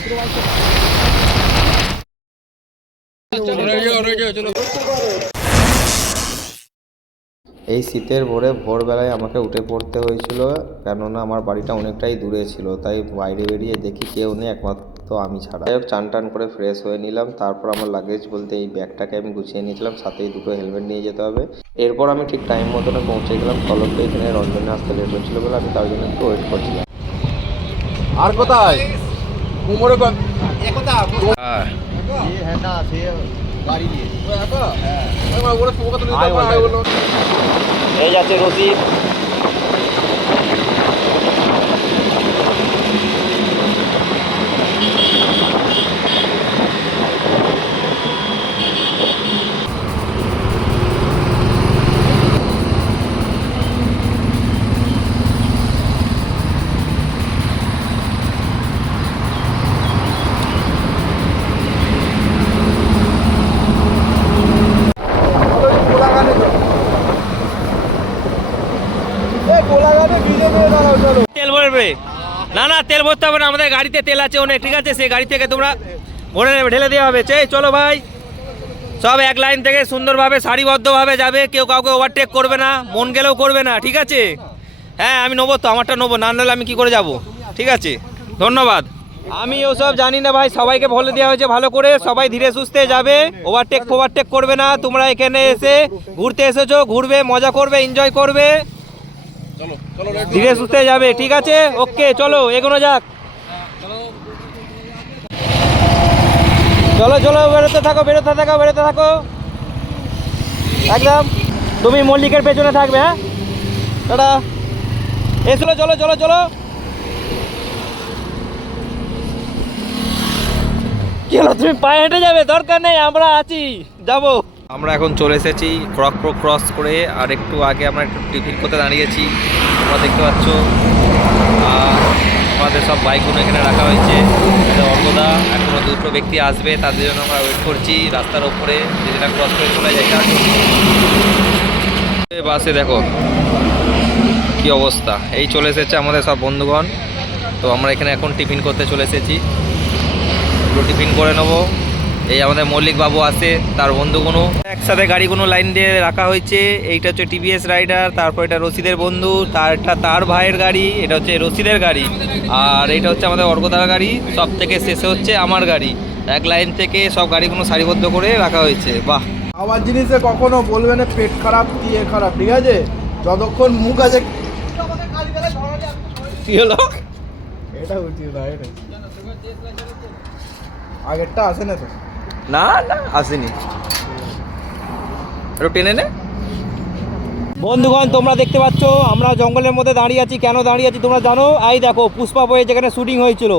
এই শীতের ভোরবেলায় আমাকে উঠে পড়তে হয়েছিল, কেননা আমার বাড়িটা অনেকটাই দূরে ছিল। তাই বাইরে বেরিয়ে দেখি কেউ নেই, একমাত্র আমি ছাড়া। যাই হোক, চান টান করে ফ্রেশ হয়ে নিলাম। তারপর আমার লাগেজ বলতে এই ব্যাগটাকে আমি গুছিয়ে নিয়েছিলাম, সাথেই দুটো হেলমেট নিয়ে যেতে হবে। এরপর আমি ঠিক টাইম মতনে পৌঁছে গেলাম। ফলক এখানে রঞ্জনে আসতে লেট হচ্ছিল বলে আমি তার জন্য একটু ওয়েট করছিলাম। আর কোথায় কুমোরে এই যাচ্ছে রশিদ। তেল ভরবে না, না তেল ভরতে হবে না, আমাদের গাড়িতে তেল আছে অনেক, ঠিক আছে? সেই গাড়ি থেকে তোমরা ভরে নেবে, ঢেলে দেওয়া হবে। চলো ভাই, সব এক লাইন থেকে সুন্দরভাবে সারিবদ্ধভাবে যাবে, কেউ কাউকে ওভারটেক করবে না, মন গেলেও করবে না, ঠিক আছে? হ্যাঁ আমি নেবো তো, আমারটা নেবো, না নিলে আমি কি করে যাব? ঠিক আছে, ধন্যবাদ। আমি ওসব জানি না ভাই, সবাইকে বলে দেওয়া হয়েছে ভালো করে, সবাই ধীরে সুস্থে যাবে, ওভারটেক করবে না। তোমরা এখানে এসে ঘুরতে এসেছো, ঘুরবে, মজা করবে, এনজয় করবে, ধীরে সুস্থে যাবে, ঠিক আছে? ওকে, চলো এগোনো যাক। চলো চলো, বেরোতে থাকো একদম। তুমি মল্লিকের পেছনে থাকবে। হ্যাঁ দাদা, এসলো, চলো। কি হলো, তুমি পায়ে হেঁটে যাবে? দরকার নেই, আমরা আছি, যাবো। আমরা এখন চলে এসেছি ক্রস করে, আর একটু আগে আমরা একটু টিফিন করতে দাঁড়িয়েছি, তোমরা দেখতে পাচ্ছ। আর আমাদের সব বাইকগুলো এখানে রাখা হয়েছে। অর্কদা, এখনও দুটো ব্যক্তি আসবে, তাদের জন্য আমরা ওয়েট করছি রাস্তার ওপরে, যেটা ক্রস করে চলে যায়। বাসে দেখো কি অবস্থা, এই চলে এসেছে আমাদের সব বন্ধুগণ। তো আমরা এখানে এখন টিফিন করতে চলে এসেছি, একটু টিফিন করে নেবো। এই আমাদের মল্লিক বাবু আসে, তার বন্ধুগুলো একসাথে গাড়িগুলো লাইন দিয়ে রাখা হয়েছে। এইটা হচ্ছে টিভিএস রাইডার, তারপর এটা রশিদের বন্ধু, তার ভাইয়ের গাড়ি, এটা হচ্ছে রশিদের গাড়ি, আর এটা হচ্ছে আমাদের অর্কদার গাড়ি, সব থেকে শেষে হচ্ছে আমার গাড়ি। এক লাইন থেকে সব গাড়িগুলো সারিবদ্ধ করে রাখা হয়েছে। বাহ, আমার জিনিসে কখনো বলবে না পেট খারাপ দিয়ে খারাপ, ঠিক আছে? যতক্ষণ মুখ আছে। কি হলো? এটা উঠিয়ে দাও, এটা আগেরটা আসে না তো? না আসেনি, একটু টেনে নে। বন্ধুগণ, তোমরা দেখতে পাচ্ছ আমরা জঙ্গলের মধ্যে দাঁড়িয়ে আছি। কেন দাঁড়িয়ে আছি তোমরা জানো? এই দেখো পুষ্পা বয়ে যেখানে শুটিং হয়েছিল,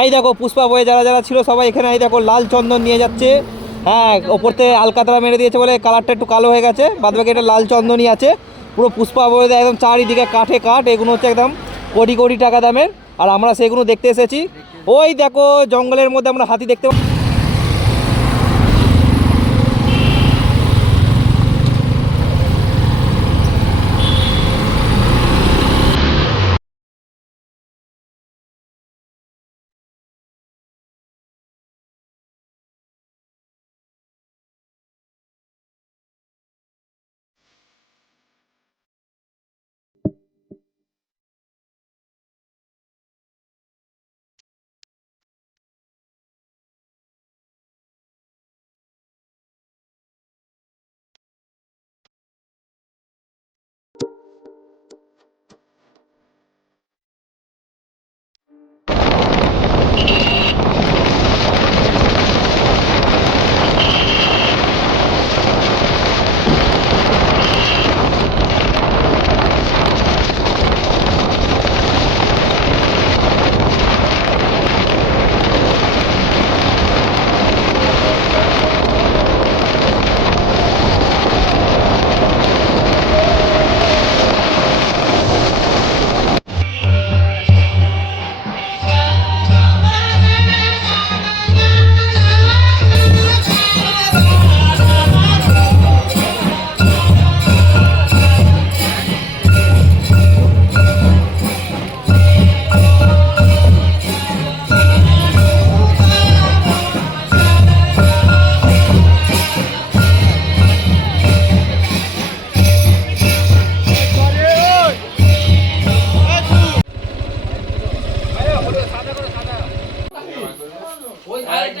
এই দেখো পুষ্পা বয়ে যারা ছিল সবাই এখানে। এই দেখো লাল চন্দন নিয়ে যাচ্ছে। হ্যাঁ, ওপরতে আলকাতরা মেরে দিয়েছে বলে কালারটা একটু কালো হয়ে গেছে, বাদবাকি এটা লাল চন্দনই আছে। পুরো পুষ্পা বয়ে একদম চারিদিকে কাঠ, এগুলো হচ্ছে একদম কোটি টাকা দামের। আর আমরা সেগুলো দেখতে এসেছি। ওই দেখো জঙ্গলের মধ্যে আমরা হাতি দেখতে পাচ্ছি।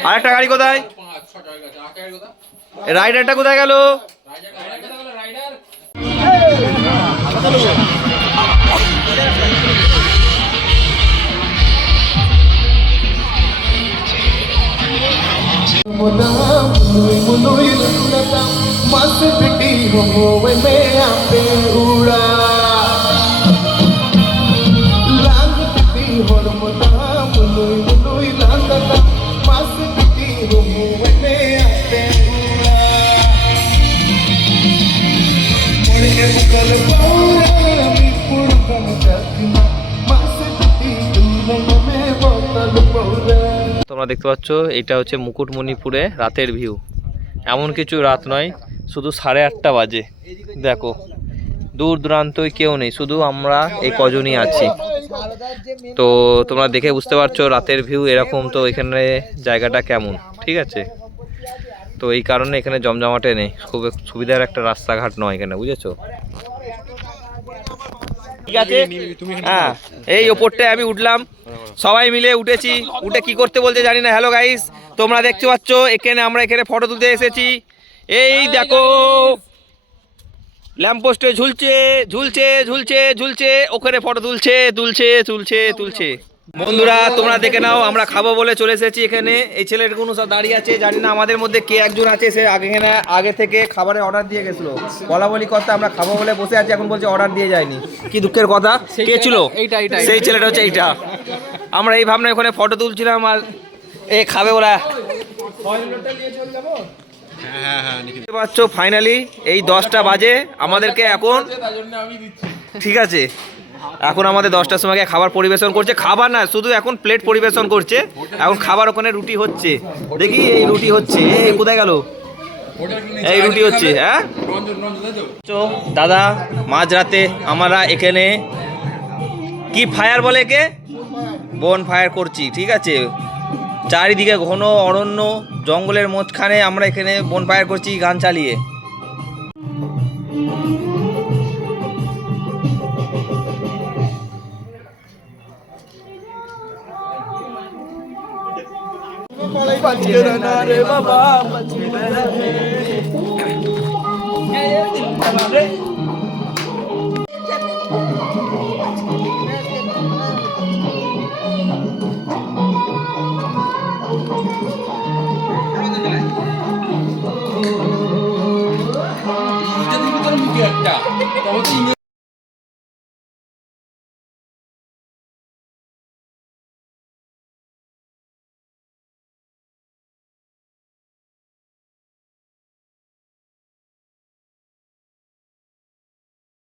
আরেকটা গাড়ি কোথায়? রাইডারটা কোথায় গেল? তোমরা দেখতে পাচ্ছ এটা হচ্ছে মুকুটমণিপুরে রাতের ভিউ। এমন কিছু রাত নয়, শুধু 8:30 বাজে। দেখো দূর দূরান্তই কেউ নেই, শুধু আমরা এই কজনই আছি। তো তোমরা দেখে বুঝতে পারছো রাতের ভিউ এরকম। তো এখানে জায়গাটা কেমন, ঠিক আছে? তো এই কারণে এখানে জমজমাটে নেই, খুব সুবিধার একটা রাস্তাঘাট নয় এখানে, বুঝেছো? ঠিক আছে, হ্যাঁ এই ওপরটায় আমি উঠলাম, সবাই মিলে উঠেছি। উঠে কি করতে বলতে জানি না। হ্যালো গাইস, তোমরা দেখতে পাচ্ছ এখানে আমরা এখানে ফটো তুলতে এসেছি। এই দেখো ল্যাম্পপোস্টে ঝুলছে ঝুলছে ঝুলছে ঝুলছে, ওখানে ফটো তুলছে তুলছে তুলছে তুলছে। বন্ধুরা তোমরা দেখে নাও, আমরা খাবো বলে চলে এসেছি এখানে। এই ছেলেগুলো সব দাঁড়িয়ে আছে, জানি না আমাদের মধ্যে কে একজন আছে সে আগে থেকে খাবারের অর্ডার দিয়ে গেছিলো। বলা বলি কথা আমরা খাবো বলে বসে আছি, এখন বলছে অর্ডার দিয়ে যায়নি। কি দুঃখের কথা। কে ছিল? সেই ছেলেটা হচ্ছে এইটা। আমরা এই ভাবনা ওখানে ফটো তুলছিলাম আর এ খাবে ওরা। পাচ্ছ ফাইনালি এই 10টা বাজে আমাদেরকে এখন, ঠিক আছে? এখন আমাদের 10টার সময় খাবার পরিবেশন করছে। খাবার না, শুধু এখন প্লেট পরিবেশন করছে। এখন খাবার ওখানে রুটি হচ্ছে, দেখি এই রুটি হচ্ছে। এই কোথায় গেল? এই রুটি হচ্ছে। হ্যাঁ দাদা, মাঝরাতে আমরা এখানে কি ফায়ার বলে, কে বন ফায়ার করছি, ঠিক আছে? চারিদিকে ঘন অরণ্য, জঙ্গলের মাঝখানে আমরা এখানে বন ফায়ার করছি গান চালিয়ে।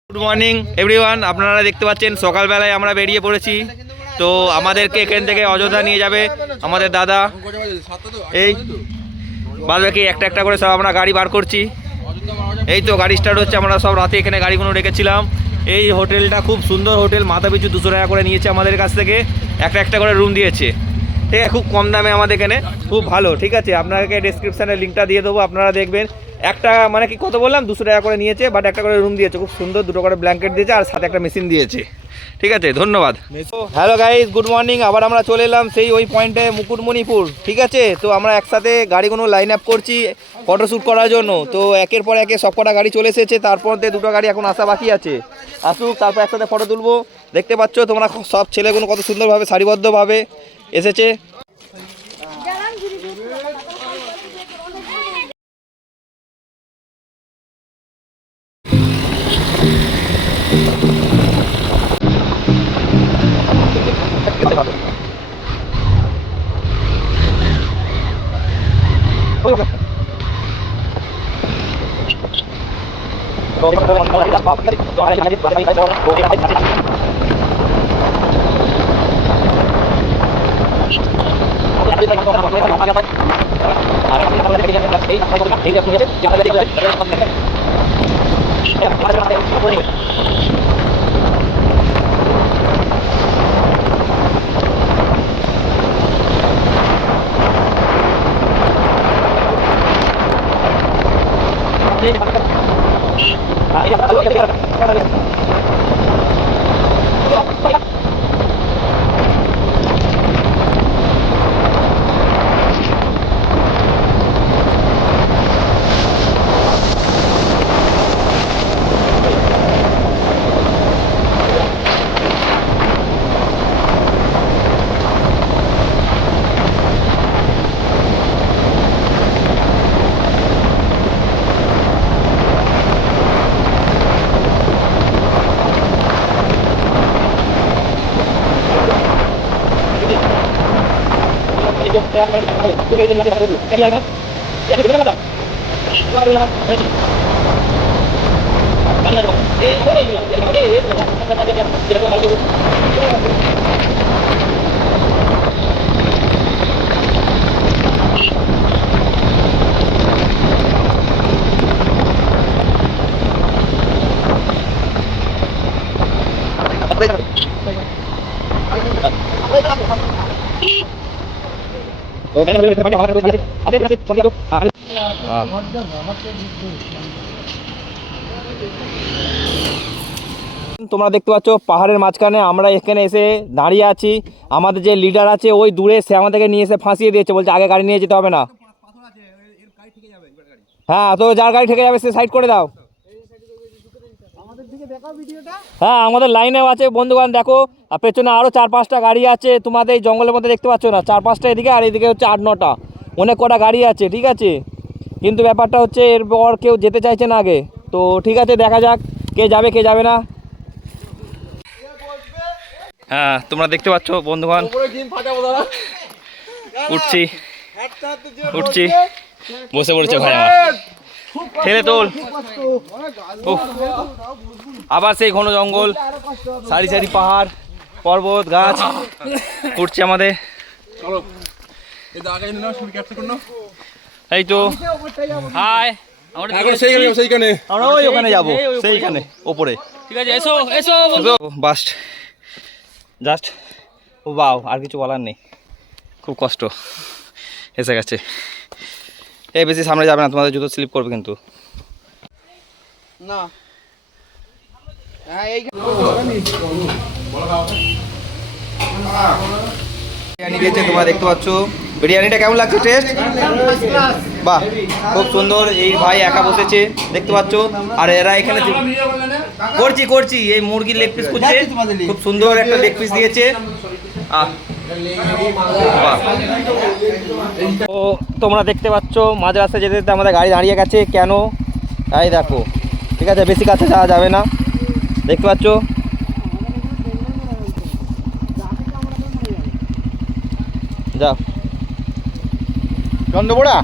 গুড মর্নিং এভরিওয়ান, আপনারা দেখতে পাচ্ছেন সকালবেলায় আমরা বেরিয়ে পড়েছি। তো আমাদেরকে এখান থেকে অযোধ্যা নিয়ে যাবে আমাদের দাদা। এই বাদ বাকি একটা একটা করে সব আমরা গাড়ি বার করছি। এই তো গাড়ি স্টার্ট হচ্ছে। আমরা সব রাতে এখানে গাড়িগুলো রেখেছিলাম। এই হোটেলটা খুব সুন্দর হোটেল, মাথা পিছু 200 টাকা করে নিয়েছে আমাদের কাছ থেকে। একটা একটা করে রুম দিয়েছে, ঠিক আছে? খুব কম দামে আমাদের এখানে, খুব ভালো, ঠিক আছে? আপনাকে ডেসক্রিপশানে লিঙ্কটা দিয়ে দেবো, আপনারা দেখবেন। একটা মানে কি কত বললাম, 200 টাকা করে নিয়েছে, বাট একটা করে রুম দিয়েছে, খুব সুন্দর। 2টো করে ব্ল্যাঙ্কেট দিয়েছে আর সাথে একটা মেশিন দিয়েছে, ঠিক আছে? ধন্যবাদ। Hello guys, good morning. আবার আমরা চলে এলাম সেই ওই পয়েন্টে, মুকুটমণিপুর, ঠিক আছে? তো আমরা একসাথে গাড়িগুলো লাইন আপ করছি ফটোশ্যুট করার জন্য। তো একের পর একে সব কটা গাড়ি চলে এসেছে, তারপর 2টো গাড়ি এখন আসা বাকি আছে। আসুক, তারপর একসাথে ফটো তুলবো। দেখতে পাচ্ছ তোমরা সব ছেলেগুলো কত সুন্দরভাবে সারিবদ্ধভাবে এসেছে। তোমরা দেখতে পাচ্ছ পাহাড়ের মাঝখানে আমরা এখানে এসে দাঁড়িয়ে আছি। আমাদের যে লিডার আছে ওই দূরে, সে আমাদেরকে নিয়ে এসে ফাঁসিয়ে দিয়েছে, বলছে আগে গাড়ি নিয়ে যেতে হবে না। হ্যাঁ, তো যার গাড়ি ঠেকে যাবে সে সাইড করে দাও। হ্যাঁ, আমাদের লাইনেও আছে বন্ধুগণ, দেখো। আর পেছনে আরও 4-5টা গাড়ি আছে, তোমাদের এই জঙ্গলের মধ্যে দেখতে পাচ্ছ না। 4-5টা এদিকে, আর এদিকে হচ্ছে 8-9টা, অনেক কটা গাড়ি আছে, ঠিক আছে। কিন্তু ব্যাপারটা হচ্ছে এরপর কেউ যেতে চাইছে না আগে। তো ঠিক আছে, দেখা যাক কে যাবে কে যাবে না। হ্যাঁ, তোমরা দেখতে পাচ্ছ বন্ধুগণ, উঠছি উঠছি, বসে পড়েছে ভাই আমার, ঠেলে তোল। উফ, আবার সেই ঘন জঙ্গল, সারি সারি পাহাড় পর্বত গাছ, উঠছে আমাদের। এই তো হাই, আমরা ওই ওখানে যাবো, সেইখানে ওপরে। ঠিক আছে, এসো এসো বাস্ট জাস্ট। ও বাও, আর কিছু বলার নেই, খুব কষ্ট এসে গেছে। এই বেশি সামনে যাবে না, তোমাদের জুতো স্লিপ করবে কিন্তু। না বিরিয়ানি খেয়েছে, তোমরা দেখতে পাচ্ছ। বিরিয়ানিটা কেমন লাগছে টেস্ট? বাহ, খুব সুন্দর। এই ভাই একা বসেছে দেখতে পাচ্ছ, আর এরা এখানে করছি এই মুরগির লেগ পিস করছে, খুব সুন্দর একটা লেগ পিস দিয়েছে। তো তোমরা দেখতে পাচ্ছ মাঝ রাস্তায় যেতে যেতে আমাদের গাড়ি দাঁড়িয়ে গেছে। কেন? তাই দেখো, ঠিক আছে, বেশি কাছে যাওয়া যাবে না, দেখতে পাচ্ছ। যাও চন্দ্রপোড়া।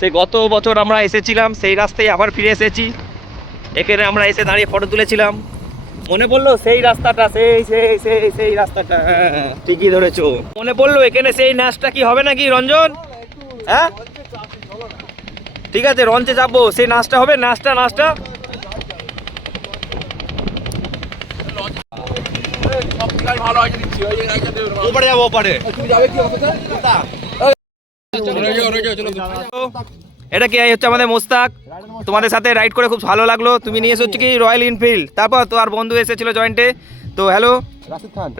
সেই গত বছর আমরা এসেছিলাম, সেই রাস্তায় আবার ফিরে এসেছি। এখানে আমরা এসে দাঁড়িয়ে ফটো তুলেছিলাম, মনে পড়লো সেই রাস্তাটা, সেই রাস্তাটা। হ্যাঁ, ঠিকই ধরেছো, মনে পড়লো। এখানে সেই নাচটা কি হবে নাকি রঞ্জন? হ্যাঁ, ঠিক আছে, রঞ্চে যাবো, সেই নাচটা হবে, নাচটা ওপারে যাবো, ওপারে। এটা কি হচ্ছে আমাদের মোস্তাক, তোমাদের সাথে রাইড করে খুব ভালো লাগলো। তুমি নিয়ে এসেছো কি রয়্যাল এনফিল্ড, তারপর তো আর বন্ধু এসেছিল জয়েন্টে। তো হ্যালো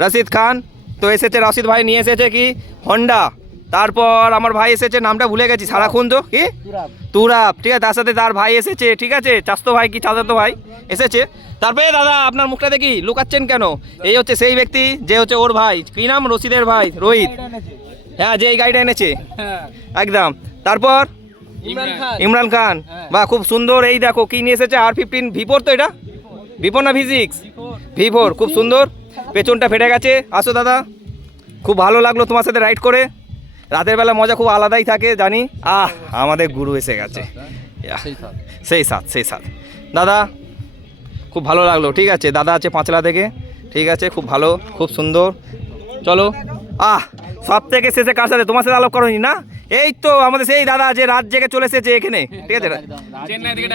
রাশিদ খান, তো এসেছে রাশিদ ভাই, নিয়ে এসেছে কি হন্ডা। তারপর আমার ভাই এসেছে, নামটা ভুলে গেছি সারাক্ষণ, তো কি তুরাব, ঠিক আছে, তার সাথে তার ভাই এসেছে, ঠিক আছে, চাচাতো ভাই কি চাচাতো ভাই এসেছে। তারপরে দাদা আপনার মুখটা দেখি লুকাচ্ছেন কেন? এই হচ্ছে সেই ব্যক্তি যে হচ্ছে ওর ভাই, কি নাম, রশিদের ভাই রোহিত। হ্যাঁ, যে এই গাড়িটা এনেছে একদম। তারপর ইমরান খান, বাহ, খুব সুন্দর। এই দেখো কি নিয়ে এসেছে, R15 V4, তো এটা V4 না V6? V4, খুব সুন্দর। পেছনটা ফেটে গেছে। আসো দাদা, খুব ভালো লাগলো তোমার সাথে রাইড করে। রাতের বেলা মজা খুব আলাদাই থাকে জানি। আমাদের গুরু এসে গেছে, সেই সাত দাদা খুব ভালো লাগলো। ঠিক আছে, দাদা আছে পাঁচলা থেকে, ঠিক আছে, খুব ভালো, খুব সুন্দর। চলো সব থেকে শেষে কার সাথে? তোমার সাথে আলাপ করোনি না? এই তো আমাদের সেই দাদা যে রাত জেগে চলে এসেছে এখানে, ঠিক আছে,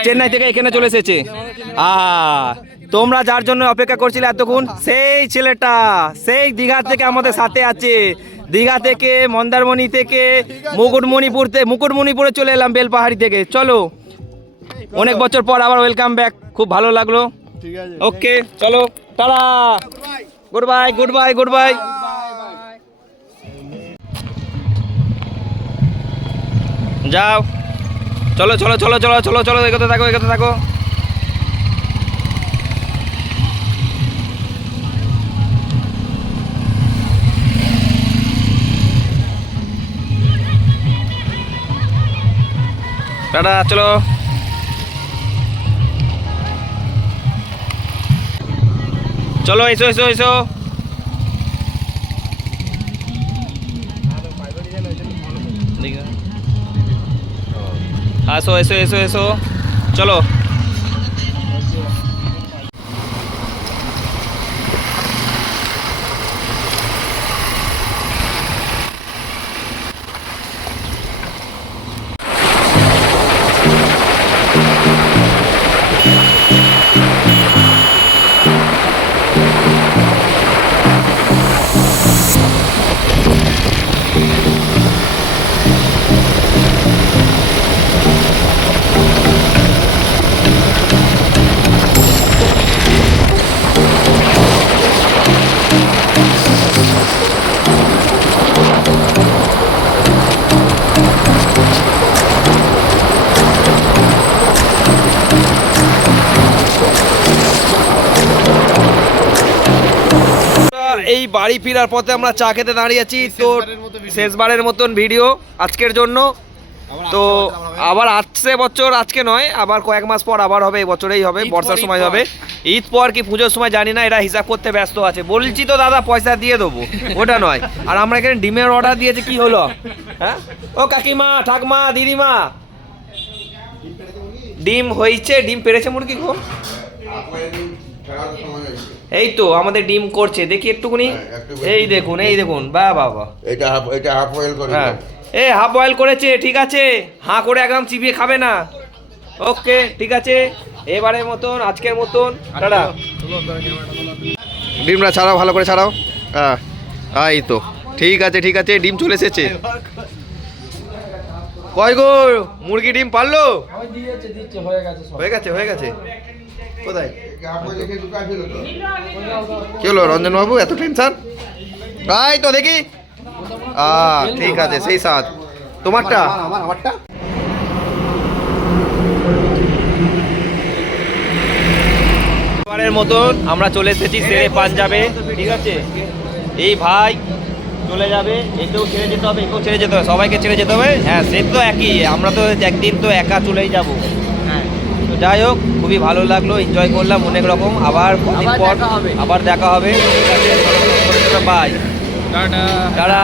চেন্নাই থেকে এখানে চলে এসেছে। তোমরা যার জন্য অপেক্ষা করছিলে এতক্ষণ, সেই ছেলেটা সেই দীঘা থেকে আমাদের সাথে আছে। দীঘা থেকে, মন্দারমণি থেকে, মুকুটমণিপুরে চলে এলাম বেলপাহাড়ি থেকে। চলো, অনেক বছর পর আবার ওয়েলকাম ব্যাক, খুব ভালো লাগলো। ওকে চলো, tata, good bye good bye good bye. যাও, চলো চলো চলো চলো চলো চলো, এগোতে থাকো এগোতে থাকো। টাটা, চলো। চলো, এসো এসো এসো। আসো, এসো এসো এসো, চলো। এই বাড়ি ফেরার পথে আমরা চা খেতে দাঁড়িয়েছি। তো শেষবারের মতন ভিডিও আজকের জন্য। তো আবার আসছে বছর, আজকে নয়, আবার কয়েক মাস পর আবার হবে, এই বছরেই হবে, বর্ষার সময় হবে। ঈদ পর কি পুজোর সময় জানি না, এরা হিসাব করতে ব্যস্ত আছে। বলছি তো দাদা পয়সা দিয়ে দেবো, ওটা নয়। আর আমরা এখানে ডিমের অর্ডার দিয়েছি, কি হলো? হ্যাঁ, ও কাকিমা, ঠাকমা, দিদিমা, ডিম হয়েছে, ডিম পেড়েছে মুরগি গো। এই তো আমাদের ডিম করছে, দেখি একটুকুনি। এই দেখুন, এই দেখুন, বাহ বাহ বাহ, এটা হাফ বয়েল করে। হ্যাঁ, এ হাফ বয়েল করেছে, ঠিক আছে, হাঁ করে একদম চিবিয়ে খাবে না। ওকে, ঠিক আছে, এবারের মতন, আজকের মতন, টাটা। ডিমটা ছাড়াও, ভালো করে ছাড়াও। হ্যাঁ, এই তো, ঠিক আছে ঠিক আছে, ডিম চলে এসেছে। কয় গো, মুরগি ডিম পারলো? হয়ে গেছে হয়ে গেছে। কোথায় কি হলো রঞ্জন বাবু, এত টেনশন? তাই তো দেখি, ঠিক আছে, সেই সাত তোমারটা। এবারের মতন আমরা চলে এসেছি শেরে পাঞ্জাবে, ঠিক আছে। এই ভাই চলে যাবে, একেও ছেড়ে যেতে হবে, একেও ছেড়ে যেতে হবে, সবাইকে ছেড়ে যেতে হবে। হ্যাঁ, সে তো একই, আমরা তো একদিন তো একা চলেই যাব। হ্যাঁ, তো যাই হোক, খুবই ভালো লাগলো, এনজয় করলাম অনেক রকম। আবার কদিন পর আবার দেখা হবে, ঠিক আছে। Bye, tata tata.